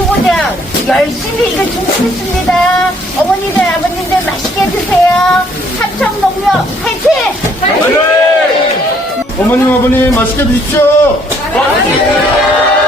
아주 그냥 열심히 이거 준비했습니다. 어머니들, 아버님들 맛있게 드세요. 삼청 농협 화이팅! 화이팅! 어머님, 아버님 맛있게 드십시오. 맛있게 드세요.